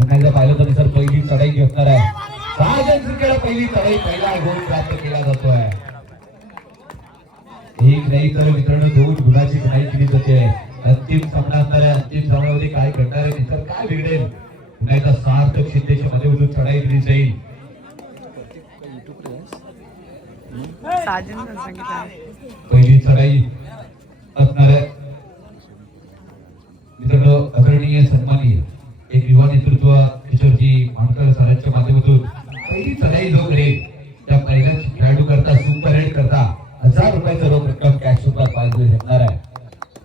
पुन्हा एकदा पाहिलं तर सर पहिली चढाई घेणार आहे. 6 जण क्रिकेट पहिली चढाई पहिला गोल प्राप्त केला जातोय. एक नाही तर मित्रांनो 2 गुणाची चढाई केली जाते. अंतिम सामना असणार आहे. अंतिम सामन्यामध्ये काय घडणार आहे तर काय बिघडेल. पुन्हा एकदा सार्थक शिंदेच्या मध्ये चढाई दिली जाईल. पहिली चढाई असणार आहे. मित्रांनो आदरणीय सन्माननीय एक युवा नेतृत्व किशोरजी मानकर सरांच्या माध्यमातून पहिली चढाई जो करेल त्या पहिल्या खेळाडू करता सुपर रेड करता 1000 रुपयाचा रोख रक्कम कॅश स्वरूपात पाहिजे शकणार आहे.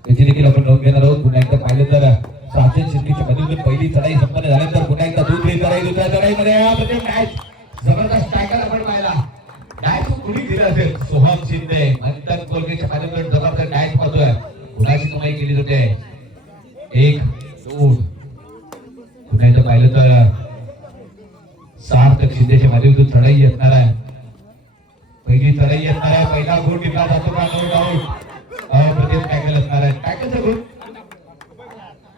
त्याची देखील आपण नोंद घेणार आहोत. पुन्हा एकदा पाहिलं तर साजन शिर्केच्या माध्यमातून पहिली चढाई संपन्न झाल्यानंतर पुन्हा एकदा दुसरी चढाई दुसऱ्या चढाईमध्ये मॅच जबरदस्त टॅकल आपण पाहिला. मॅच कुणी दिलं असेल सोहम शिंदे अंतन कोलगेच्या माध्यमातून जबरदस्त मॅच पाहतोय. गुणाची कमाई केली जाते. 1-2 पुन्हा एकदा पाहिलं तर सार्थक शिंदेच्या माध्यमातून चढाई असणार आहे. पहिली चढाई असणार आहे. पहिला गुण टिकला जातो का नो डाऊट अप्रतिम टॅकल असणार आहे. टॅकलचा गुण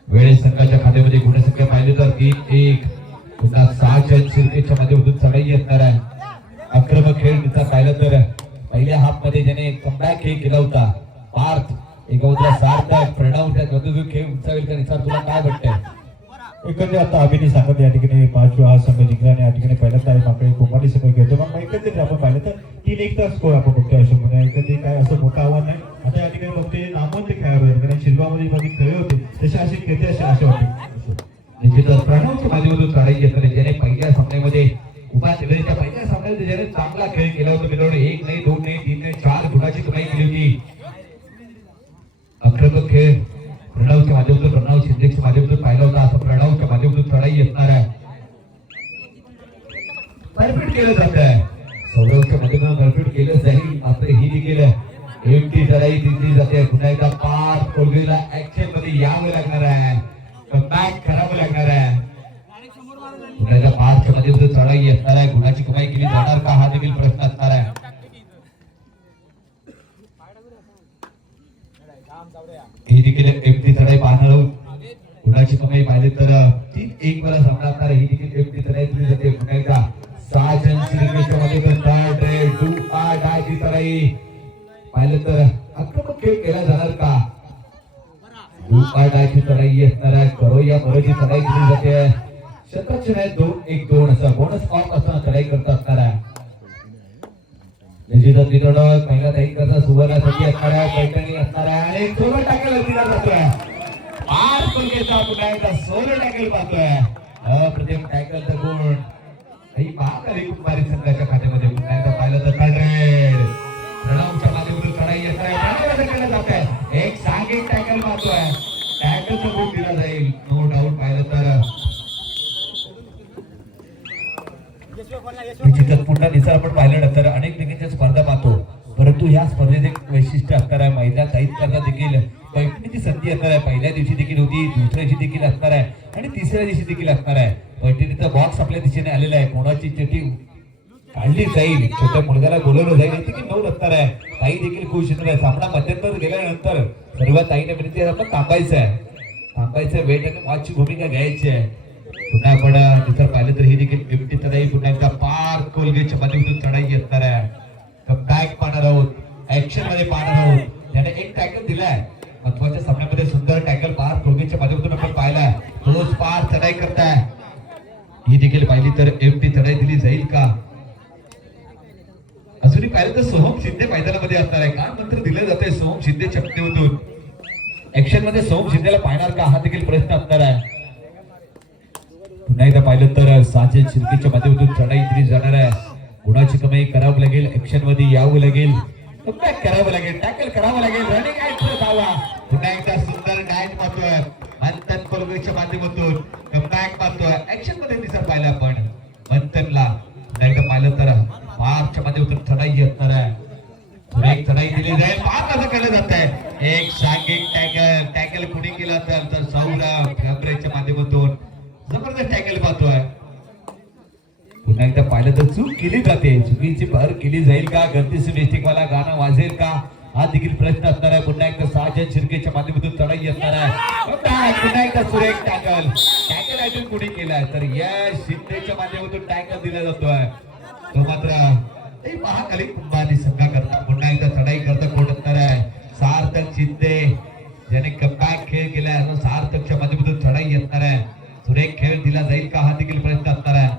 वेळेस संघाच्या खात्यामध्ये गुणसंख्या पाहिली तर 3-1 पुन्हा 6 जण शिर्केच्या माध्यमातून चढाई असणार आहे. आक्रमक खेळ तिचा पाहिलं तर पहिल्या हाफ मध्ये ज्याने कमबॅक खेळ केला होता पार्थ एकावद्रा सार्थक प्रणव त्या खेळ उंचावेल का निसार तुला काय वाटतंय. एकंदरीत आता अभिनी सांगत या ठिकाणी 5 वेळा संघ जिंकला आणि या ठिकाणी पहिला टाइम आपले कोमाडी संघ घेतो. मग एकंदरीत आपण पाहिलं तर 3-1 स्कोर आपण बघतोय. अशोक म्हणजे एकंदरीत काय असं मोठं आव्हान नाही. आता या ठिकाणी बघते नामवंत खेळाडू आहेत कारण शिल्वामध्ये मध्ये खेळ होते तसे असे खेळते असे आशा होते. निश्चितच प्रणवच्या माध्यमातून चढाई घेतली ज्याने पहिल्या सामन्यामध्ये उभा त्या पहिल्या सामन्यामध्ये ज्याने चांगला खेळ केला होता. मित्रांनो 1 नाही 2 नाही 3 नाही 4 गुणाची कमाई केली होती. आक्रमक खेळ प्रणवच्या माध्यमातून प्रणव शिंदेच्या माध्यमातून पाहिला होता. असं प्रणवच्या माध्यमातून चढाई येणार आहे. परफेक्ट केलं जात आहे. सौरवच्या माध्यमातून परफेक्ट केलं जाईल. आपले ही देखील एमटी चढाई दिली जाते. पुन्हा एकदा पार कोलगेला ऍक्शन मध्ये यावं लागणार आहे. कमबॅक करावं लागणार आहे. पुन्हा एकदा पारच्या माध्यमातून चढाई असणार आहे. गुणाची कमाई केली जाणार का हा देखील प्रश्न असणार आहे. ही देखील एमटी चढाई पाहणार आहोत. गुणाची कमाई पाहिली तर 3-1 वाला सामना असणार. ही देखील एमटी चढाई दिली जाते. पुन्हा एकदा 6 जण श्रीकृष्ण मध्ये थर्ड रेड 2-8 चढाई पाहिलं तर आक्रमक खेळ केला जाणार का. 2-8 चढाई असणार आहे. करोया बरोची चढाई दिली जाते. शतक 2-1-2 असा बोनस ऑफ असताना चढाई करता असणार आहे. निश्चितच मित्रांनो पहिला टाईम करता सुवर्णासाठी असणार आहे. पैठणी असणार आहे आणि सोलो टॅकल दिला जातोय. पार कोलगेचा पुन्हा एकदा सोलो टॅकल पाहतोय. अप्रतिम टॅकलचा गुण ही महाकाली कुमारी संघाच्या खात्यामध्ये पुन्हा एकदा पाहिलं तर रेड प्रणवच्या माध्यमातून चढाई असणार आहे. प्रणव केलं जात आहे. एक सांघिक टॅकल पाहतोय. टॅकलचा गुण दिला जाईल. नो डाऊट पाहिलं तर निश्चितच पुन्हा निसर आपण पाहिल्यानंतर अनेक ठिकाणच्या स्पर्धा पाहतो. परंतु ह्या स्पर्धेत एक वैशिष्ट्य असणार आहे. महिला साहित्य स्पर्धा देखील पैठणीची संधी असणार आहे. पहिल्या दिवशी देखील होती, दुसऱ्या दिवशी देखील असणार आहे आणि तिसऱ्या दिवशी देखील असणार आहे. पैठणीचा बॉक्स आपल्या दिशेने आलेला आहे. कोणाची चिठ्ठी काढली जाईल, छोट्या मुलगाला बोलवलं जाईल देखील नऊ असणार आहे. ताई देखील खुश होणार आहे. सामना मध्यंतर गेल्यानंतर सर्व ताईने विनंती आपण थांबायचं वेट आणि वॉचची भूमिका घ्यायची आहे. पुन्हा आपण तिथं पाहिलं तर ही देखील एमटी चढाई पुन्हा एकदा पार कोलगेटच्या माध्यमातून चढाई असणार आहे. बॅक पाहणार आहोत, ऍक्शन मध्ये पाहणार आहोत. त्याने एक टॅकल दिलाय महत्वाच्या सामन्यामध्ये. सुंदर टॅकल पार कोलगेटच्या माध्यमातून आपण पाहिलाय. रोज पार चढाई करताय. ही देखील पाहिली तर एमटी चढाई दिली जाईल का. अजूनही पाहिलं तर सोहम शिंदे मैदानामध्ये असणार आहे. काय मंत्र दिलं जातंय सोहम शिंदेच्या माध्यमातून. ऍक्शन मध्ये सोहम शिंदेला पाहणार का हा देखील प्रश्न असणार आहे. पुन्हा एकदा पाहिलं तर साजन शिर्केच्या माध्यमातून चढाई दिली जाणार आहे. गुणाची कमाई करावं लागेल. ऍक्शन मध्ये यावं लागेल. कमबॅक करावं लागेल. टॅकल करावं लागेल. रनिंग ऍक्शन धावा. पुन्हा एकदा सुंदर डायट पाहतोय मंथन कोलगेटच्या माध्यमातून. कमबॅक पाहतोय. ऍक्शन मध्ये दिसत पाहिलं आपण मंथनला. पुन्हा एकदा पाहिलं तर पारच्या माध्यमातून चढाई असणार आहे. पुन्हा एक चढाई दिली जाईल. पार कसं केलं जात आहे. एक सांघिक टॅकल कुणी केलं तर सौरभ घाबरेच्या माध्यमातून जबरदस्त टॅकल पाहतोय. पुन्हा एकदा पाहिलं तर चूक केली जाते. चुकीची भर केली जाईल का. गलती से मिस्टेक वाला गाणं वाजेल का हा देखील प्रश्न असणार आहे. पुन्हा एकदा साजन शिर्केच्या माध्यमातून चढाई असणार आहे. पुन्हा एकदा सुरेख टॅकल काहीतरी कुणी केलाय तर या शिंदेच्या माध्यमातून टँकर दिला जातोय तो मात्र महाकाली कुंभारी संघा करता पुन्हा एकदा चढाई करता कोण असणार आहे सार्थक शिंदे ज्याने कमबॅक खेळ केलाय सार्थकच्या माध्यमातून चढाई येणार आहे सुरेख खेळ दिला जाईल का हा देखील प्रश्न असणार आहे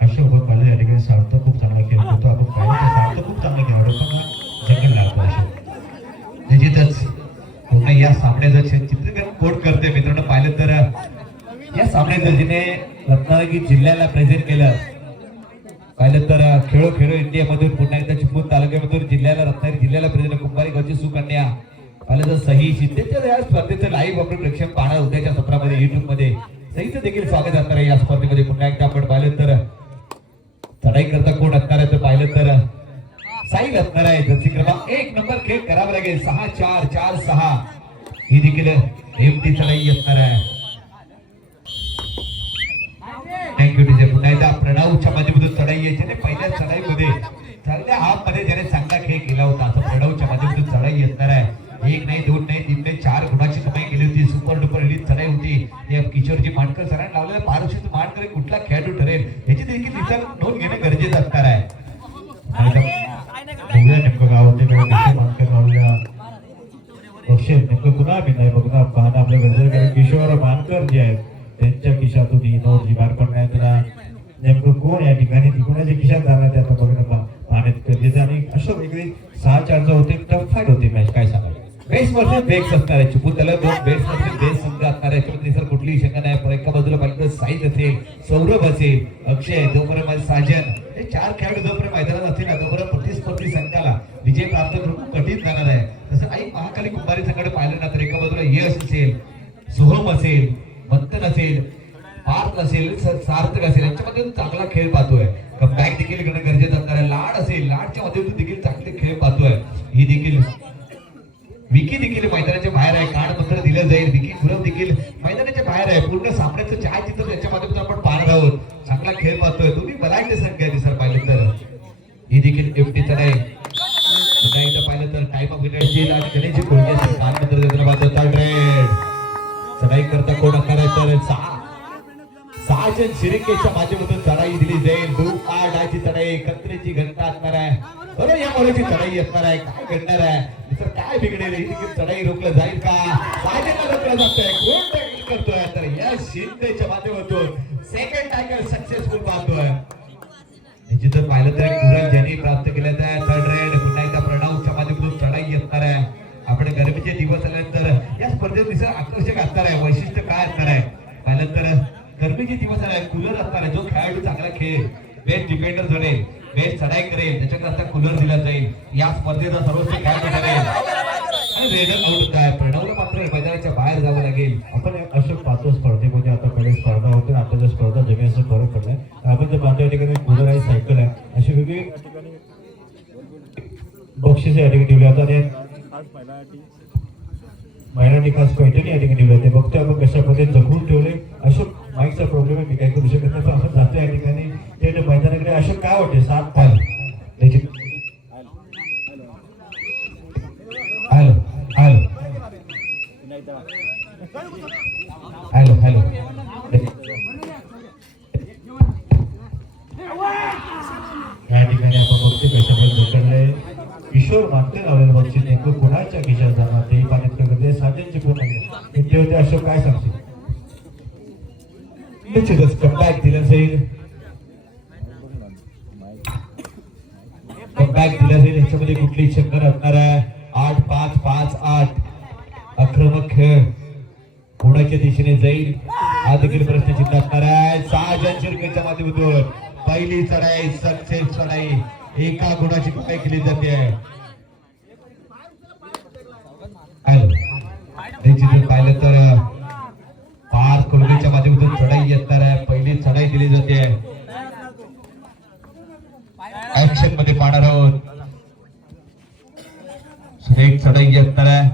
अशोक पाहिजे या ठिकाणी सार्थक खूप चांगला खेळ करतो आपण पाहिलं तर सार्थक खूप चांगला खेळाडू पण जंगल लागतो अशोक निश्चितच पुन्हा या सामन्याचं चित्रीकरण कोण करते मित्रांनो पाहिलं तर या सामन्याचं जिने रत्नागिरी जिल्ह्याला प्रेझेंट केलं पाहिलं तर खेळो खेळो इंडिया मधून पुन्हा एकदा चिपळूण तालुक्यामधून जिल्ह्याला रत्नागिरी जिल्ह्याला प्रेझेंट कुंभारी गावची सुकन्या पाहिलं तर सही शिंदेच्या या स्पर्धेचं लाईव्ह आपण प्रेक्षक पाहणार उद्याच्या सत्रामध्ये युट्यूब मध्ये सहीचं देखील स्वागत असणार आहे या स्पर्धेमध्ये पुन्हा एकदा आपण पाहिलं तर चढाई करता कोण असणार आहे तर पाहिलं तर साई असणार आहे जर्सी क्रमांक 1 नंबर खेळ करावा लागेल 6-4-4-6 ही देखील एमटी चढाई असणार आहे थँक्यू डीजे पुन्हा एकदा प्रणवच्या माध्यमातून चढाई यायची नाही पहिल्या चढाईमध्ये चांगल्या हाफ मध्ये ज्याने चांगला खेळ केला होता असं प्रणवच्या माध्यमातून चढाई असणार आहे 1 नाही 2 नाही 3 नाही 4 गुणाची कमाई केली होती सुपर डुपर हिट चढाई होती या किशोरजी मांडकर सरांनी लावलेला पारदर्शक मांडकर कुठला खेळाडू ठरेल याची देखील निसर्ग नोंद घेणं गरजेचं असणार आहे नेमकं गाव होते मानकर लावलेल्या पक्ष नेमकं कुणा बी नाही बघा पाहणं आपल्या गरजेचं कारण किशोर मानकर जे आहेत त्यांच्या खिशातून ही नोट जी बाहेर पडण्यात त्यांना नेमकं कोण या ठिकाणी कोणाच्या खिशात जाणार ते आता बघणं पाहण्यात गरजेचं आणि अशा वेगळी 6-4 होते टफ फाईट होते मॅच काय सांगायचं बेस वर्सेस बेस असणार आहे चिपळूण त्याला 2 बेस वर्सेस बेस संघ असणार आहे याच्यामध्ये सर कुठलीही शंका नाही पण एका बाजूला पाहिलं साईज असेल सौरभ असेल अक्षय जोपर्यंत माझे साजन हे 4 खेळाडू जोपर्यंत मैदानात असतील ना तोपर्यंत प्रतिस्पर्धी संघाला विजय प्राप्त करणं खूप कठीण जाणार आहे तसं काही महाकाली कुंभारी संघाकडे पाहिलं ना तर एका बाजूला यश असेल सोहम असेल मंथन असेल पार्थ असेल सार्थक असेल यांच्यामध्ये चांगला खेळ पाहतोय कमबॅक देखील करणं गरजेचं असणार आहे लाड असेल लाडच्या माध्यमातून देखील चांगले खेळ पाहतोय ही देखील विकी देखील मैदानाच्या बाहेर आहे कानपत्र दिलं जाईल विकी गुरव देखील मैदानाच्या बाहेर आहे पूर्ण सामन्याचं छायाचित्र त्याच्या माध्यमातून आपण पाहणार आहोत चांगला खेळ पाहतोय तुम्ही बलाढ्य संख्या आहे सर पाहिलं तर ही देखील एफटी चढाई एकदा पाहिलं तर टाइम ऑफ विनर्जी आणि गणेशजी कोणत्या कानपत्र देताना बाजूचा ट्रेड चढाई करता कोण असणार आहे तर 6 जण शिरिकेच्या माध्यमातून चढाई दिली जाईल ग्रुप आ डायची चढाई कत्रेची घंटा असणार आहे बरोबर या मुलाची चढाई असणार आहे काय घडणार आहे तर काय बिघडेल ही देखील चढाई रोखलं जाईल का साजेला रोखलं जातंय कोण टॅकल करतोय तर या शिंदेच्या माध्यमातून सेकंड टॅकल सक्सेसफुल पाहतोय निश्चितच पाहिलं तर कुरल ज्यांनी प्राप्त केलं त्या थर्ड रेड पुन्हा एकदा प्रणवच्या माध्यमातून चढाई असणार आहे आपण गरमीचे दिवस आल्यानंतर या स्पर्धेत निसर्ग आकर्षक असणार आहे वैशिष्ट्य काय असणार आहे पाहिलं तर गरमीचे दिवस आले कूलर असणार आहे जो खेळाडू चांगला खेळ बेस्ट डिफेंडर ठरेल बेस्ट चढाई करेल त्याच्याकरता कूलर दिला जाईल या स्पर्धेचा सर्वोच्च खेळाडू ठरेल आणि रेडर आउट आहे प्रणवला मात्र मैदानाच्या बाहेर जावं लागेल आपण अशोक पाहतो स्पर्धेमध्ये आता पहिले स्पर्धा होते आता जर स्पर्धा जगण्याचा फरक पडलाय आपण जर पाहतो या ठिकाणी कूलर आहे सायकल आहे अशी वेगळी बक्षीस या ठिकाणी ठेवले आता महिलांनी खास पैठणी या ठिकाणी ठेवले ते बघतो आपण कशा पद्धतीने जखडून ठेवले अशोक माईकचा प्रॉब्लेम आहे मी काही करू शकत नाही आपण जातो या ठिकाणी ते मैदानाकडे अशोक काय वाटते 7 पाल हॅलो हॅलो हॅलो हॅलो या ठिकाणी आपण बघतो कशा पद्धतीने किशोर मानकर लावलेलं बक्षीस नेमकं कोणाच्या खिशात जाणार ते पाण्यात करते साजेंचे कोण आहे ते होते अशोक काय सांगतील निश्चितच कमबॅक दिला जाईल कमबॅक दिला जाईल याच्यामध्ये कुठली शंकर असणार आहे 8-5-5-8 आक्रमक खेळ कोणाच्या दिशेने जाईल हा देखील प्रश्नचिन्ह असणार आहे 6 जण शिरकेच्या माध्यमातून पहिली चढाई सक्सेस चढाई एका गुणाची कमाई केली जाते पाहिलं तर पार्थ कुलबीच्या माध्यमातून चढाई असणार आहे पहिली चढाई दिली जाते ऍक्शन मध्ये पाहणार आहोत सुरेख चढाई असणार आहे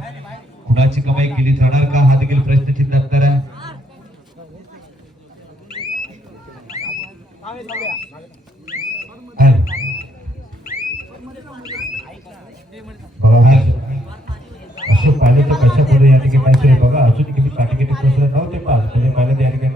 कुणाची कमाई केली जाणार का हा देखील प्रश्नचिन्ह असणार आहे अशोक पाहिलं तर कशा पद्धतीने या ठिकाणी बघा अजून किती काटेकिटी 9 ते 5 म्हणजे पाहिलं या ठिकाणी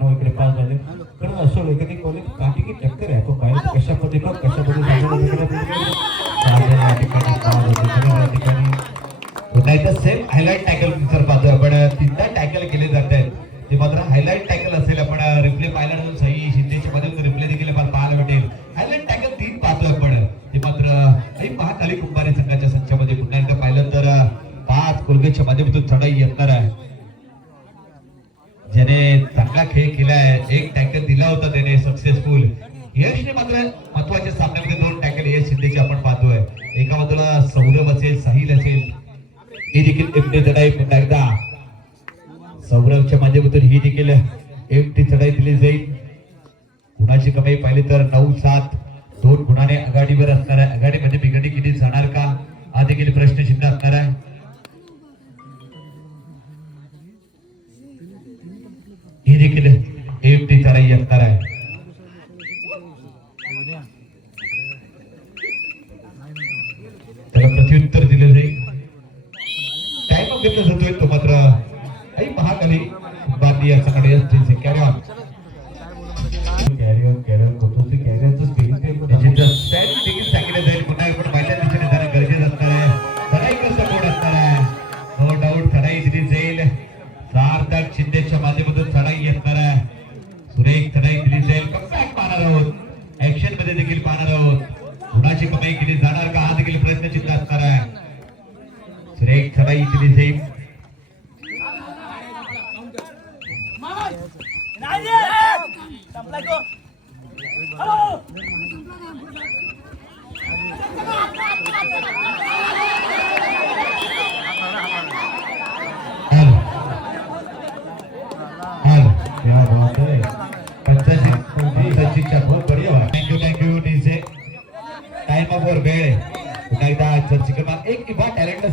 हायलाइट टॅकल तर पाहतो आपण 3दा टॅकल केले जात आहेत ते मात्र हायलाइट टॅकल असेल आपण रिप्ले पाहिल्यानंतर सही शिंदेच्या मध्ये रिप्ले देखील आपण पाहायला भेटेल हायलाइट टॅकल 3 पाहतो आपण ते मात्र महाकाली कुंभारे संघाच्या संचामध्ये पुन्हा एकदा पाहिलं तर 5 कोलगेटच्या माध्यमातून चढाई येणार आहे ज्याने चांगला खेळ केलाय एक टॅकल दिला होता त्याने सक्सेसफुल यशने मात्र महत्वाच्या सामन्यामध्ये 2 टॅकल यश शिंदेचे आपण पाहतोय एका बाजूला सौरभ असेल साहिल असेल हे देखील एकटे चढाई पुन्हा एकदा सौरभच्या माध्यमातून ही देखील एकटी चढाई दिली जाईल गुणाची कमाई पाहिली तर 9-7 2 गुणाने आघाडीवर असणार आहे आघाडीमध्ये बिघाडी केली जाणार का हा देखील प्रश्नचिन्ह असणार आहे ही देखील एकटी चढाई असणार आहे त्याला प्रत्युत्तर दिले जाईल टाइम घेतला जातोय तो मात्र महाकाली बांधी या सगळे असतील कॅरी ऑन होतो ते कॅरियरचं स्पेलिंग डिजिटल स्पॅन देखील सांगितलं जाईल पुन्हा आपण पहिल्या दिशेने जाणं गरजेचं असणार आहे चढाई कसं कोण असणार आहे नो डाऊट चढाई दिली जाईल सार्थक शिंदेच्या माध्यमातून चढाई असणार आहे सुरेख चढाई दिली जाईल कमबॅक पाहणार आहोत ऍक्शन मध्ये देखील पाहणार आहोत गुणाची कमाई केली जाणार का हा देखील प्रश्नचिन्ह असणार आहे सुरेख चढाई दिली जाईल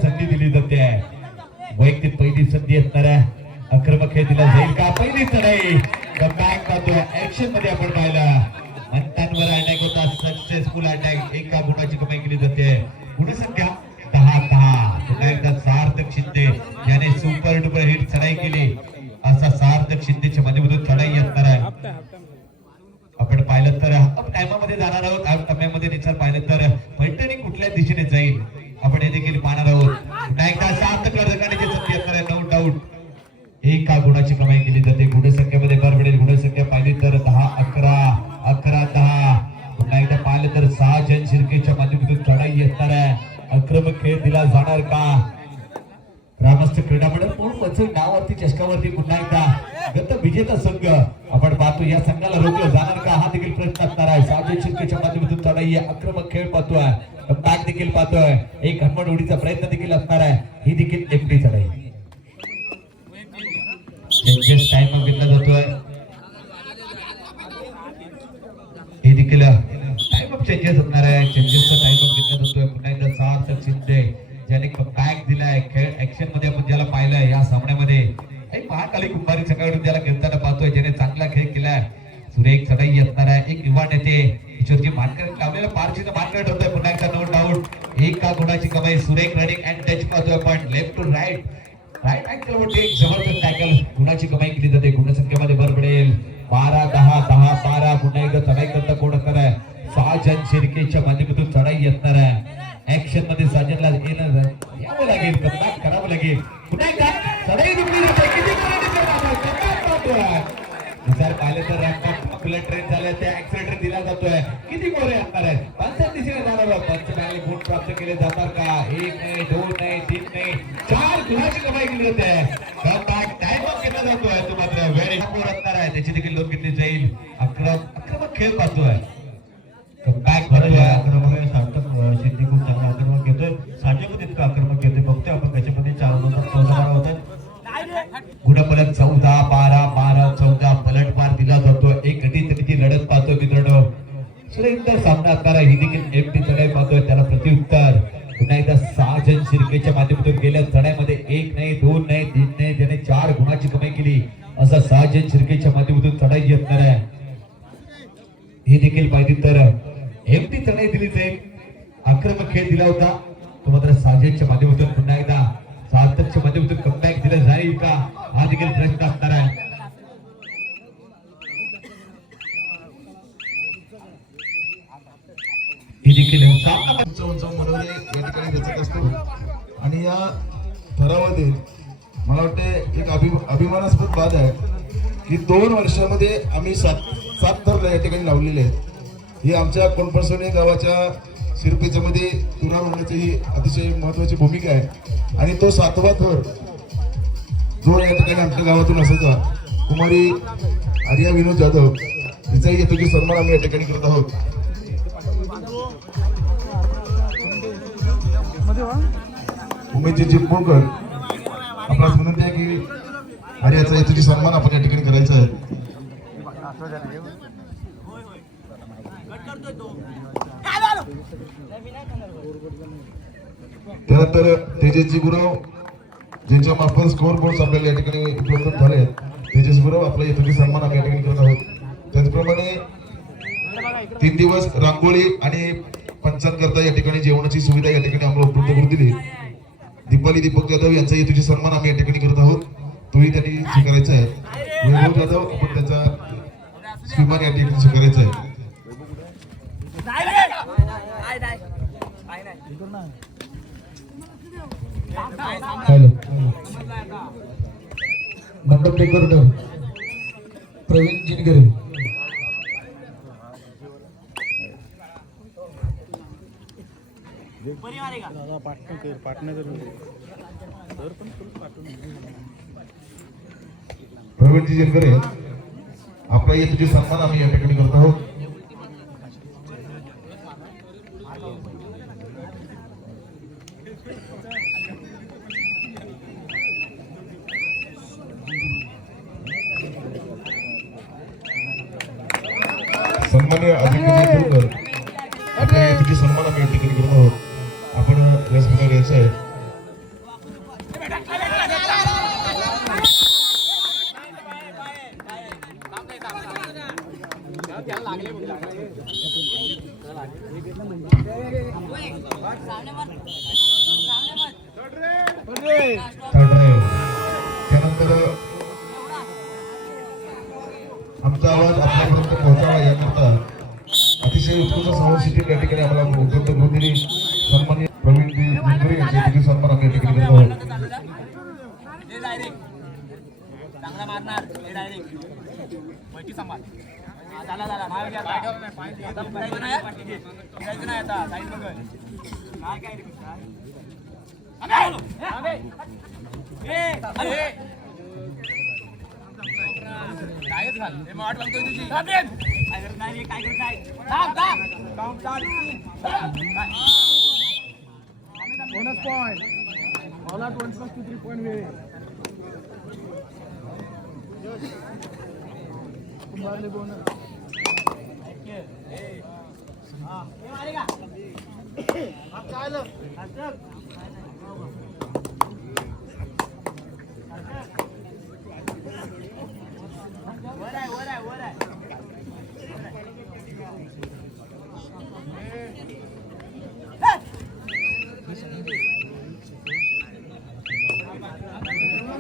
संधी दिली जाते वैयक्तिक पहिली संधी असणार आहे आक्रमक खेळ दिला जाईल का पहिली चढाई बॅक पाहतो ऍक्शन मध्ये आपण पाहिलं अंतांवर अटॅक होता सक्सेसफुल अटॅक एका गुणाची कमाई केली जाते गुणसंख्या 10-10 पुन्हा एकदा सार्थक शिंदे याने सुपर डुपर हिट चढाई केली असा सार्थक शिंदेच्या माध्यमातून चढाई असणार आहे आपण पाहिलं तर अप टाइमामध्ये जाणार आहोत अप टाइमामध्ये निचार पाहिलं तर पैठणी कुठल्या दिशेने जाईल आपण हे देखील पाहणार आहोत पुन्हा एकदा सार्थक करण्याची संधी असणार आहे नो डाऊट एका गुणाची कमाई केली जाते गुणसंख्येमध्ये भर पडेल गुणसंख्या पाहिली तर 10-11 11-10 पुन्हा एकदा पाहिलं तर 6 जन शिर्केच्या माध्यमातून चढाई असणार आहे आक्रमक खेळ दिला जाणार का ग्रामस्थ क्रीडा मंडळ पूर्ण नावावरती चषकावरती पुन्हा एकदा गत विजेता संघ आपण पाहतो या संघाला रोखलं जाणार का हा देखील प्रश्न असणार आहे 6 जन शिर्केच्या माध्यमातून चढाई आक्रमक खेळ पाहतोय बॅक देखील पाहतोय एक हनुमान उडीचा प्रयत्न देखील असणार आहे ही देखील एकटी चढाई चेंजेस टाइम घेतला जातोय हे देखील टाइम ऑफ चेंजेस असणार आहे चेंजेसचा टाइम ऑफ घेतला जातोय पुन्हा एकदा सार्थक शिंदे ज्याने बॅक दिलाय खेळ ऍक्शन मध्ये आपण ज्याला पाहिलंय या सामन्यामध्ये महाकाली कुंभारी संघाकडून ज्याला खेळताना पाहतोय ज्याने चांगला खेळ केलाय सुरेख चढाई असणार आहे एक युवा नेते ईश्वरजी मानकर लावलेला पारशीचं मानकर ठरतोय पुन्हा एकदा नो डाऊट एका गुणाची कमाई सुरेख रनिंग अँड टच पाहतोय आपण लेफ्ट टू राईट राईट अँगलवरती एक जबरदस्त टॅकल गुणाची कमाई केली जाते गुणसंख्येमध्ये भर पडेल 12-10 पुन्हा एकदा चढाई करता कोण असणार आहे 6 जन शिर्केच्या माध्यमातून चढाई असणार आहे ऍक्शन मध्ये साजनला यावं लागेल कमबॅक करावं लागेल पुन्हा एकदा चढाई दिली जाते किती जर पाहिलं तर आपला ट्रेन झालं त्या ऍक्सिलेटर दिला जातोय किती गोरे असणार आहेत पंचायत दिशेने जाणार पंचमहाल गुण प्राप्त केले जातात का 1 नाही 2 नाही 3 नाही 4 गुणाची कमाई केली जाते कमबॅक टाइम ऑफ केला जातोय तो मात्र वेळ असणार आहे त्याची देखील नोंद घेतली जाईल आक्रमक खेळ पाहतोय कमबॅक भरतोय आक्रमक सार्थक शिंदे खूप चांगला आक्रमक घेतोय साजेमध्ये इतकं आक्रमक घेतोय बघतोय आपण त्याच्यामध्ये 4 होतात गुणपलट 14-12 पलटवार दिला जातो एक गटी लढत पाहतोय मित्रांनो सुरेंदर सामना असणारा ही देखील एमटी चढाई पाहतोय त्याला प्रत्युत्तर पुन्हा एकदा 6 जन शिर्केच्या माध्यमातून गेल्या चढाईमध्ये 1 नाही 2 नाही 3 नाही त्याने 4 गुणाची कमाई केली असा 6 जन शिर्केच्या माध्यमातून चढाई असणार आहे ही देखील पाहिजे तर एमटी चढाई दिली जाईल आक्रमक खेळ दिला होता तो मात्र 6 जनच्या माध्यमातून पुन्हा एकदा सार्थकच्या माध्यमातून कमबॅक दिला जाईल का हा देखील प्रश्न असणार आहे ही देखील उंच मनोरे या ठिकाणी रचत असतो आणि या ठरावातील मला वाटते एक अभिमानास्पद बात आहे की 2 वर्षामध्ये आम्ही सात थर या ठिकाणी लावलेले आहेत. ही आमच्या कोणपरसोनी गावाच्या शिरपेच्या मध्ये तुरा म्हणण्याची ही अतिशय महत्वाची भूमिका आहे. आणि तो 7वा थर जो या ठिकाणी आमच्या गावातून असायचा कुमारी आर्या विनोद जाधव तिचाही येतो की सन्मान आम्ही या ठिकाणी करत आहोत. उमेशजी चिपळूणकर आपणास विनंती आहे की आर्याचा येतोची सन्मान आपण या ठिकाणी करायचा आहे. त्यानंतर तेजसजी गुरव ज्यांच्या मार्फत स्कोअर बोर्ड आपल्याला या ठिकाणी उपलब्ध झाले आहेत. तेजस गुरव आपला येतोची सन्मान आम्ही या ठिकाणी करत आहोत. त्याचप्रमाणे 3 दिवस रांगोळी आणि पंचांकरता या ठिकाणी जेवणाची सुविधा या ठिकाणी आम्हाला उपलब्ध करून दिली. दीपाली दीपक जाधव यांचा येतोची सन्मान आम्ही या ठिकाणी करत आहोत. तोही त्यांनी स्वीकारायचा आहे. वैभव जाधव आपण त्याचा स्वीकार या ठिकाणी स्वीकारायचा आहे. हॅलो मंडप डेकोरेटर प्रवीण जिनगरे. प्रवीणजी जिनगरे आपला येतोची सन्मान आम्ही या ठिकाणी करत आहोत. सन्मान्य अधिकारी आपल्या येतोची सन्मान आम्ही या ठिकाणी करत आहोत. आपण याच प्रकारे यायचं आहे. त्यानंतर आमचा आवाज आपल्यापर्यंत पोहोचावा याकरता अतिशय उत्कृष्ट साऊंड सिस्टीम या ठिकाणी आम्हाला उपलब्ध करून दिली. सन्मान्य प्रवीण जिनगरे यांचे देखील सन्मान आम्ही या ठिकाणी करत आहोत. Bonus point. All at once plus 2 3-point way. Kumbarle bonus.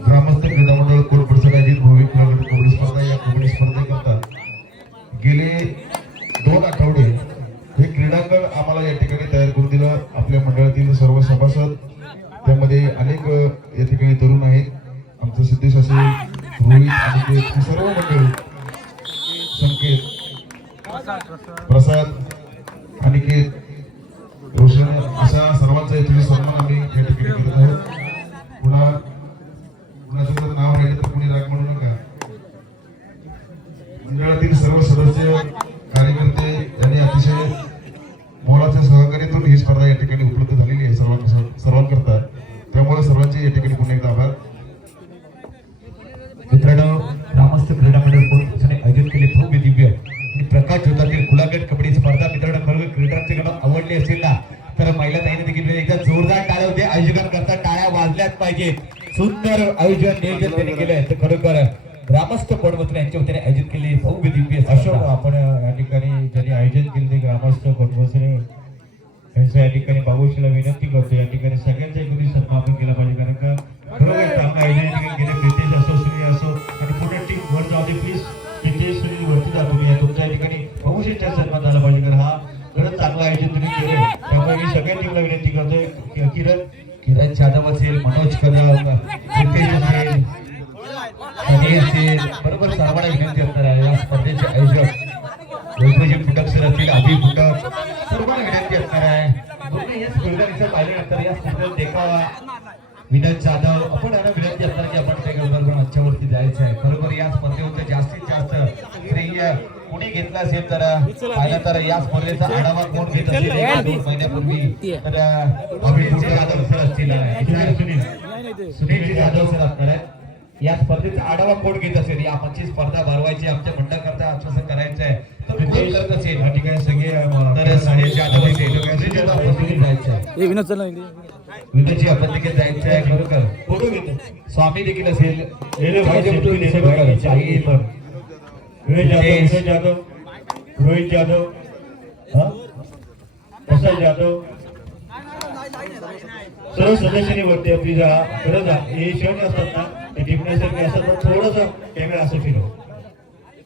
ग्रामस्थ क्रीडा मंडळ कोलपूरचं आयोजित भव्य कबड्डी स्पर्धा या कबड्डी स्पर्धेकरता गेले 2 आठवडे हे क्रीडांगण आम्हाला या ठिकाणी तयार करून दिलं. आपल्या मंडळातील सर्व सभासद त्यामध्ये अनेक या ठिकाणी तरुण आहेत. आमचं सिद्धेश असेल, रोहित आणि ते सर्व मंडळी, संकेत, प्रसाद, अनिकेत, रोशन अशा सर्वांचा येथील सन्मान आम्ही या ठिकाणी करत आहोत. कुणाचं जर नाव राहिलं तर कुणी राग म्हणू नका. मंडळातील सर्व सदस्य, कार्यकर्ते यांनी अतिशय मोलाच्या सहकार्यातून ही स्पर्धा या ठिकाणी उपलब्ध झालेली आहे सर्वांकरता. त्यामुळे सर्वांचे या ठिकाणी पुन्हा एकदा आभार. मित्रांनो, ग्रामस्थ क्रीडा मंडळ कोलपूरने आयोजित केले भव्य दिव्य आणि प्रकाश ज्योतातील खुलागट कबड्डी स्पर्धा. मित्रांनो, खरोखर क्रीडार्थींना आवडली असेल ना तर महिला ताईने देखील एकदा जोरदार टाळ्या होते. आयोजकांकरता टाळ्या वाजल्याच पाहिजे. सुंदर आयोजन नियोजन त्यांनी केलंय. तर खरोखर ग्रामस्थ कोणवसले यांच्या वतीने आयोजित केले भव्य दिव्य अशोक आपण या ठिकाणी ज्यांनी आयोजन केले ते ग्रामस्थ कोणवसले यांच्या या ठिकाणी बाबूशीला विनंती करतो या ठिकाणी सगळ्यांचा एकूण सन्मान आपण केला पाहिजे. कारण का खरोखर चांगला आयोजन या ठिकाणी केले. प्रितेश असो, सुनील असो आणि पूर्ण टीम वर जाऊ दे प्लीज. प्रितेश, सुनील वरती जा तुम्ही. तुमच्या या ठिकाणी बाबूशीचा सन्मान झाला पाहिजे कारण हा खरंच चांगला आयोजन तुम्ही केलं. त्यामुळे मी सगळ्या टीमला विनंती करतोय किरण किरण जाधव असेल, मनोज कदम, रितेश असेल, समीर असेल, बरोबर सर्वांना विनंती असणार आहे या स्पर्धेचे आयोजक वैभवजी फुटक सर असतील, अभि फुटक, सर्वांना विनंती असणार आहे. पूर्ण या स्पर्धेचं पाहिल्यानंतर या स्पर्धेत देखावा विनोद जाधव आपण यांना विनंती असणार की आपण ते बरोबर मंचावरती जायचं आहे. बरोबर या स्पर्धेवर जास्तीत जास्त श्रेय कोणी घेतला असेल तर पाहिलं तर या स्पर्धेचा आढावा कोण घेत असेल 1-2 महिन्यापूर्वी तर अभिजित जाधव सर असतील, सुनील जाधव सर असणार आहे. या स्पर्धेचा आढावा कोण घेत असेल, या आमची स्पर्धा भरवायची आमच्या मंडळकरता आश्वासन करायचं आहे तर कोण करत असेल या ठिकाणी सगळे तर सुनील जाधव असेल, जायचं आहे विनोदजी आपण देखील जायचं आहे. बरोबर स्वामी देखील असेल, रोहित जाधव, रोहित जाधव, प्रसाद जाधव, सर्व सदस्यांनी वरती आपली गरज हे क्षण असतात ना ते टिपण्यासारखे असतात पण थोडंसं कॅमेरा असं फिरव,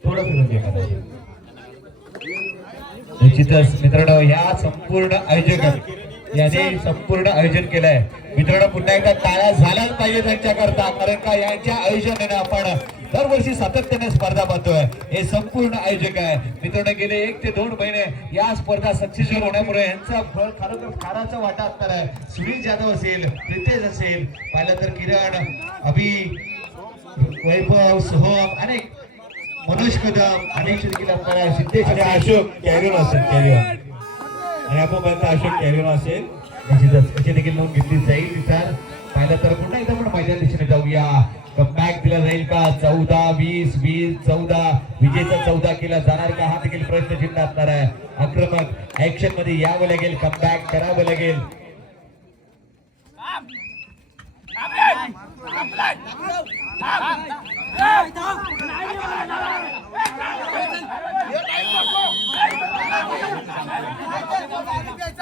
थोडं फिरून कॅमेरा. निश्चितच मित्रांनो या संपूर्ण आयोजकांनी याने संपूर्ण आयोजन केलंय. मित्रांनो पुन्हा एकदा टाळ्या झाल्याच पाहिजे त्यांच्याकरता, कारण का यांच्या आयोजनाने आपण दरवर्षी सातत्याने स्पर्धा पाहतोय. हे संपूर्ण आयोजक आहे मित्रांनो. गेले 1 ते 2 महिने या स्पर्धा सक्सेसफुल होण्यामुळे यांचा फळ खरोखर फाराचा वाटा असणार आहे. सुनील जाधव असेल, रितेश असेल, पाहिलं तर किरण, अभि, वैभव, सोहम, अनेक मनोज कदम, अनेक देखील असणार आहे. सिद्धेश आणि अशोक कॅरियर असेल, कॅरियर आणि आपण म्हणतो अशोक कॅरियर असेल. निश्चितच याची देखील नोंद घेतली जाईल. तर पाहिलं तर पुन्हा एकदा आपण मैदान दिशेने जाऊया. कमबॅक दिला जाईल का? 14-20-20-14 विजेचा 14 केला जाणार का? हा देखील प्रश्नचिन्ह असणार आहे. आक्रमक ऍक्शन मध्ये यावं लागेल, कमबॅक करावं लागेल.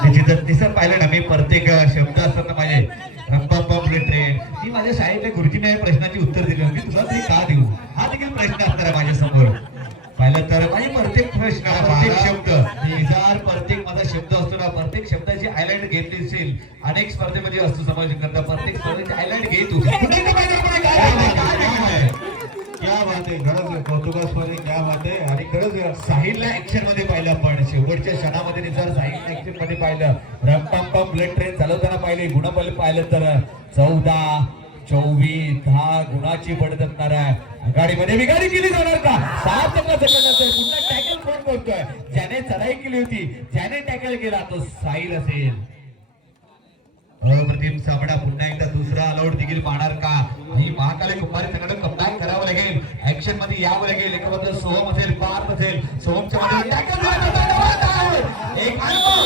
निश्चितच दिसत पाहिलं ना मी प्रत्येक शब्द असताना माझे ट्रेन मी माझ्या शाळेतल्या गुरुजीने प्रश्नाची उत्तर दिली मी तुला तरी का देऊ हा देखील प्रश्न असणार आहे माझ्या समोर. पाहिलं तर माझे प्रत्येक प्रश्न प्रत्येक शब्द प्रत्येक माझा शब्द असतो ना प्रत्येक शब्दाची हायलाइट घेतली असेल. अनेक स्पर्धेमध्ये असतो समाज करता प्रत्येक स्पर्धेची हायलाइट घेत क्या बात आहे, खरंच कौतुकास्पद, क्या बात आहे. आणि खरंच साहिलला ऍक्शन मध्ये पाहिलं आपण शेवटच्या क्षणामध्ये जर साहिलला ऍक्शन मध्ये पाहिलं रंपांपा ब्लड ट्रेन चालवताना पाहिले गुणाबल पाहिलं तर 14-24-10 गुणाची पडत असणार आहे. आघाडीमध्ये बिघाडी केली जाणार का? 7 सेकंदाचं पुन्हा टॅकल कोण करतोय? ज्याने चढाई केली होती, ज्याने टॅकल केला तो साहिल असेल. अप्रतिम सामना पुन्हा एकदा दुसरा अलाउड देखील पाहणार का? ही महाकाली कुमारी संघटना कमबॅक करावं लागेल, ऍक्शन मध्ये यावं लागेल. एका बाजूला सोहम असेल, पार्थ असेल, सोहमच्या मध्ये टॅकल एक अनुभव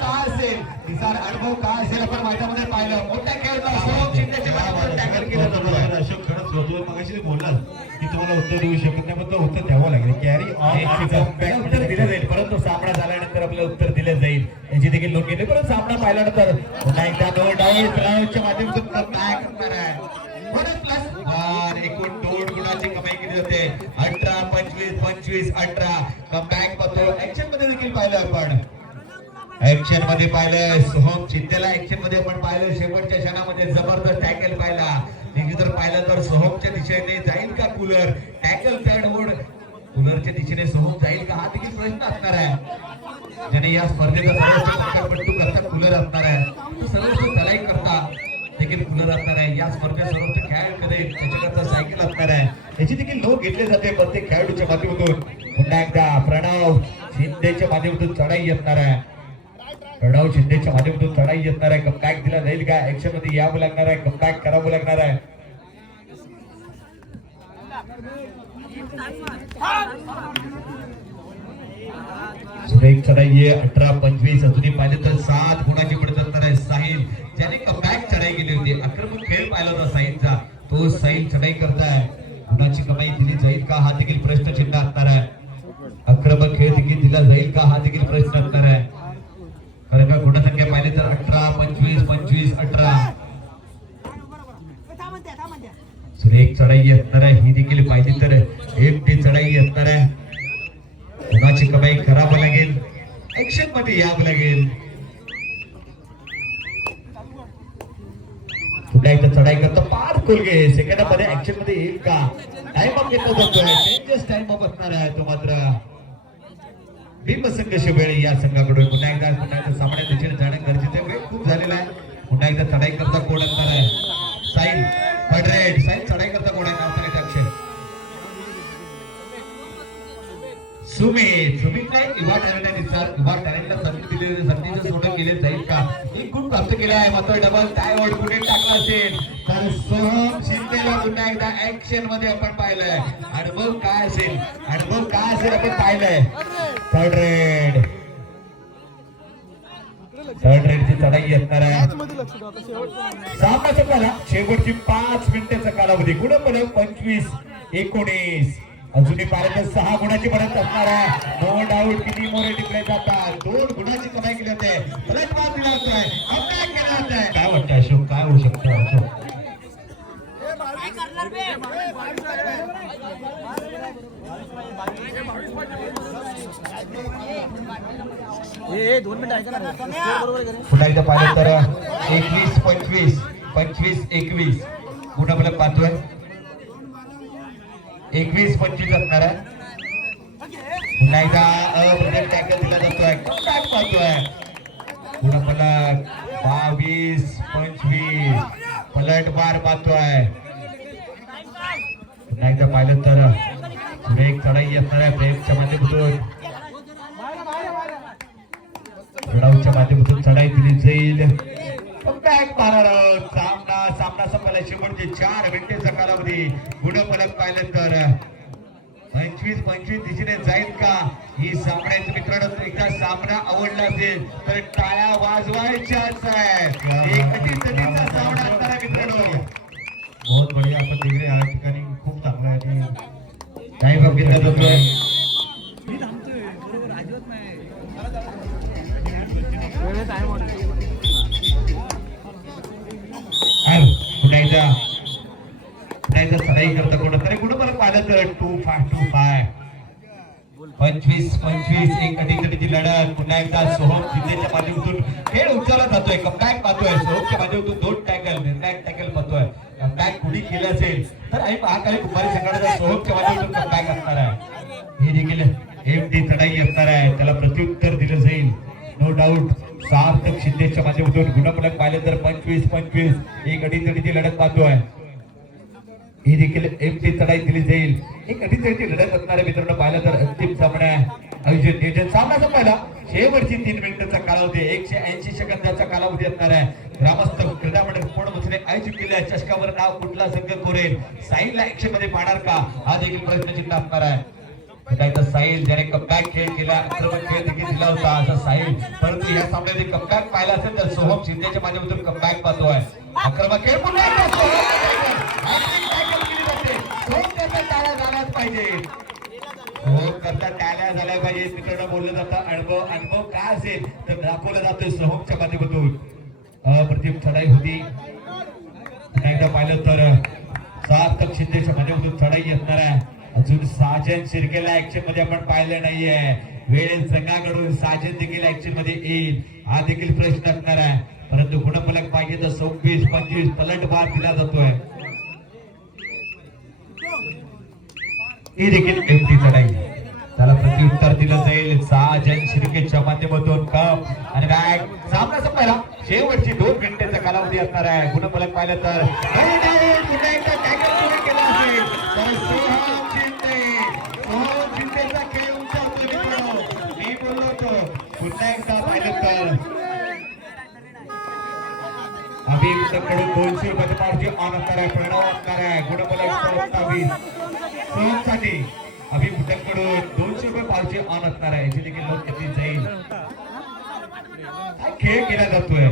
का असेल, निसार अनुभव का असेल आपण मैदानामध्ये पाहिलं. मोठ्या खेळाचा सोहम शिंदेच्या मध्ये टॅकल केलं जातं. अशोक खरंच होतो मगाशी बोललास की तुम्हाला उत्तर देऊ शकत नाही पण उत्तर द्यावं लागेल. कॅरी ऑन उत्तर दिलं जाईल परंतु सामना झाल्यानंतर आपल्याला उत्तर दिलं जाईल याची देखील नोंद घेतली. परंतु सामना पाहिल्यानंतर पुन्हा एकदा नो डाऊट राऊंडच्या माध्यमातून कमबॅक करणार आहे. प्लस एकूण 2 गुणाची कमाई केली जाते. 18-25-25-18 कमबॅक पाहतो. ऍक्शन मध्ये देखील पाहिलं आपण, ऍक्शन मध्ये पाहिलं सोहम शिंदेला, ऍक्शन मध्ये आपण पाहिलं शेवटच्या क्षणामध्ये जबरदस्त टॅकल पाहिला. जर पाहिलं तर सोहमच्या दिशेने जाईल का कूलर? टॅकल पॅडवर कूलरच्या दिशेने सोहम जाईल का? हा देखील प्रश्न असणार आहे. ज्याने या स्पर्धेचा सर्वोच्च पट्टू करता कूलर असणार आहे, तो सर्वोच्च चढाई करता देखील कूलर असणार आहे. या स्पर्धेत सर्वोच्च खेळ करेल त्याच्याकरता सायकल असणार आहे. याची देखील नोंद घेतली जाते प्रत्येक खेळाडूच्या माध्यमातून. पुन्हा एकदा प्रणव शिंदेच्या माध्यमातून चढाई असणार आहे. प्रणव शिंदेच्या माध्यमातून चढाई येणार आहे. कमबॅक दिला जाईल का? ऍक्शन मध्ये यावं लागणार आहे, कमबॅक करावं लागणार आहे. सुरेख चढाई आहे 18-25 अजूनही पाहिजे तर 7 गुणाची पडत असणार आहे. साहिल ज्याने कमबॅक चढाई केली होती, आक्रमक खेळ पाहिला होता साहिलचा, तो साहिल चढाई करताय. गुणाची कमाई दिली जाईल का? हा देखील प्रश्नचिन्ह असणार आहे. आक्रमक खेळ देखील दिला जाईल का? हा देखील प्रश्न असणार आहे. कारण का गुणसंख्या पाहिली तर 18-25-25-18 सुरेख चढाई असणार आहे. ही देखील पाहिली तर 1 चढाई असणार आहे. गुणाची कमाई करावं लागेल, ऍक्शन मध्ये यावं लागेल. पुन्हा एकदा चढाई करतो पार कोलगे सेकंड मध्ये ऍक्शन मध्ये येईल का टाइम अप घेतला जातोय चेंजेस टाइम अप असणार आहे तो मात्र भीमसंघ शिवेळी या संघाकडून पुन्हा एकदा सामन्यात दिशेने जाणं गरजेचं आहे वेळ खूप झालेला आहे पुन्हा एकदा चढाई करता कोण असणार आहे साईल पडरेड साईल चढाई करता कोण आहे नाव सांगायचं अक्षर सुमित नाही युवा टॅलेंटला संधी दिलेली संधीचं सोडून गेले जाईल का एक गुण प्राप्त केला आहे मात्र डबल टायवर्ड कुठे टाकला असेल तर सोहम शिंदेला पुन्हा एकदा ऍक्शन मध्ये आपण पाहिलंय अनुभव काय असेल आपण पाहिलंय थर्ड रेडची चढाई असणार आहे सामना संपला शेवटची 5 मिनिटाचा कालावधी गुणफल 25-19 अजूनही पर्यंत 6 गुणाची बनत असणार आहे नो डाऊट किती मोरे टिकले जातात 2 गुणाची कमाई केली जाते परत मार दिला जातोय अटॅक केला जातोय काय वाटतं अशोक काय होऊ शकतं अशोक पुन्हा एकदा पाहिलं तर 21-25 गुणफलक पाहतोय 21-25 असणार आहे पुन्हा एकदा अप्रतिम टॅकल दिला जातोय कमबॅक पाहतोय गुणफलक 22-25 पलट बार पाहतोय पुन्हा एकदा पाहिलं तर ब्रेक चढाई असणार आहे ब्रेकच्या माध्यमातून चढाऊच्या माध्यमातून चढाई दिली जाईल बॅक मारणार सामना संपला शेवटचे 4 मिनिटाचा कालावधी गुणफलक पाहिलं तर 25-25 दिशेने जाईल का ही सामन्याचे मित्रांनो एकदा सामना आवडला असेल तर टाळ्या वाजवायच्याच आहेत एक अटीतटीचा सामना असणार आहे मित्रांनो बहुत बढिया आपण दिले या ठिकाणी खूप चांगला आहे आणि काही बघितलं जातोय पुन्हा एकदा चढाई करता कोण तरी गुणफलक पाहिलं तर 25-25 25-25 एक अटीतटीची लढत पुन्हा एकदा सोहम शिंदेच्या माध्यमातून खेळ उचलला जातोय कमबॅक पाहतोय सोहमच्या माध्यमातून 2 टॅकल निर्णायक टॅकल पाहतोय कमबॅक कुणी केलं असेल तर आई महाकाली कुमारी संघाचा सोहमच्या माध्यमातून कमबॅक असणार आहे हे देखील एमटी चढाई असणार आहे त्याला प्रत्युत्तर दिलं जाईल नो डाऊट सार्थक शिंदेच्या माध्यमातून गुणफलक पाहिलं तर 25-25 एक अटीतटीची लढत पाहतोय ही देखील एमटी चढाई दिली जाईल एक अटीतटीची लढत असणार आहे मित्रांनो पाहिलं तर अंतिम सामना आयोजित नियोजन सामना संपायला शेवटची 3 मिनिटाचा कालावधी 180 सेकंदाचा कालावधी असणार आहे ग्रामस्थ क्रीडा मंडळ कोण मुसले आयोजित केलेल्या चषकावर नाव कुठला संघ कोरेल साईलला ऍक्शन मध्ये पाहणार का हा देखील प्रश्नचिन्ह असणार आहे साहिल ज्याने कमबॅक खेळ केला आक्रमक खेळ देखील दिला होता असा साहिल परंतु या सामन्यात कमबॅक पाहिला असेल तर सोहम शिंदेच्या माध्यमातून कमबॅक पाहतोय आक्रमक खेळ पुन्हा टाळ्या झाल्याच पाहिजे सोहम करता टाळ्या झाल्या पाहिजे मित्रांनो बोललं जातं अनुभव काय असेल तर दाखवलं जातोय सोहमच्या माध्यमातून अप्रतिम चढाई होती पुन्हा एकदा पाहिलं तर सार्थक शिंदेच्या माध्यमातून चढाई असणार आहे अजून साजन शिर्केला ऍक्शन मध्ये आपण पाहिलं नाहीये वेळेल संघाकडून साजन देखील ऍक्शन मध्ये येईल हा देखील प्रश्न असणार आहे परंतु गुणफलक पाहिजे तर 26-25 पलट बार दिला जातोय ही देखील एमटी चढाई त्याला प्रत्युत्तर दिलं जाईल साजन शिर्केच्या माध्यमातून कप आणि बॅग सामना संपायला शेवटची 2 मिनिटाचा कालावधी असणार आहे गुणफलक पाहिलं तर पुन्हा एकदा टॅकल पूर्ण केला असेल तर सोहम शिंदेचा खेळ उंचावतो मित्रांनो मी बोललो होतो पुन्हा एकदा पाहिलं तर अभियुक्तकडून 200 रुपयाचे पावती ऑन असणार आहे प्रणव असणार आहे गुणफलक 27 सोहमसाठी अभियुक्तकडून 200 रुपये पावती ऑन असणार आहे याची देखील नोंद घेतली जाईल खेळ केला जातोय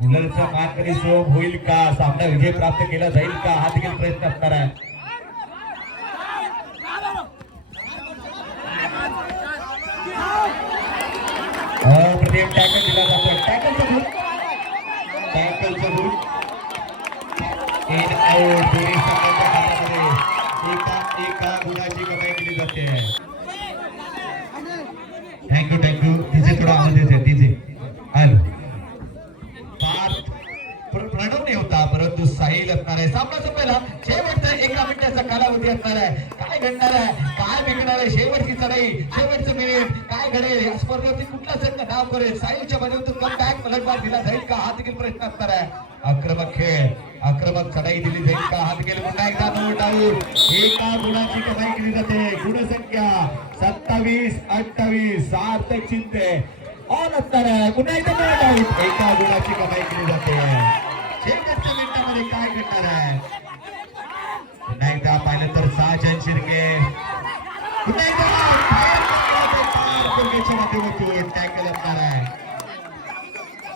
मुलांचा मानकरी सोहम होईल का सामना विजय प्राप्त केला जाईल का हा देखील प्रश्न असणार आहे प्रत्येक टॅकल दिला जातो टॅकलचा गुण इन आउट दोन्ही संघांच्या खात्यामध्ये एका गुणाची कमाई केली जाते थँक्यू तिचे थोडा आवाज येते तिचे हॅलो प्रणव नाही होता परंतु साहिल आहे. सामना संपला. शेवटचा 1 मिनिटाचा कालावधी असणार आहे. काय घडणार आहे, काय बिघडणार आहे, शेवटची चढाई, शेवटचं मिनिट काय घडेल, या स्पर्धेवरती कुठला संघ नाव करेल, साहिलच्या माध्यमातून कमबॅक पलटवार दिला जाईल का, हा देखील प्रश्न असणार आहे. आक्रमक खेळ, आक्रमक चढाई दिली जाईल का, हा देखील पुन्हा एकदा नोट आऊट. 1 गुणाची कमाई केली जाते. गुणसंख्या 27-28. सार्थक चिंते ऑन असणार आहे. पुन्हा एकदा नोट आऊट. 1 गुणाची कमाई केली जाते. शेवटच्या मिनिटामध्ये काय घडणार आहे, पुन्हा एकदा पाहिलं तर साजन शिर्के पुन्हा एकदा पार खुर्गेच्या माध्यमातून टॅकल असणार आहे.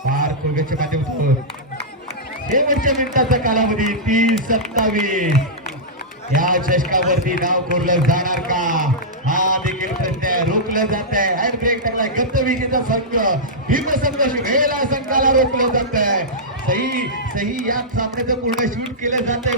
पार खुर्गेच्या माध्यमातून शेवटच्या मिनिटाचा कालावधी 30-27. या चषकावरती नाव कोरलं जाणार का, हा देखील प्रश्न आहे. रोखलं जात आहे. हँड ब्रेक टाकलाय. गतविजेचा संघ भीमसंघ वेळेला संघाला रोखलं जात आहे. सही या सामन्याचं पूर्ण शूट केलं जात आहे.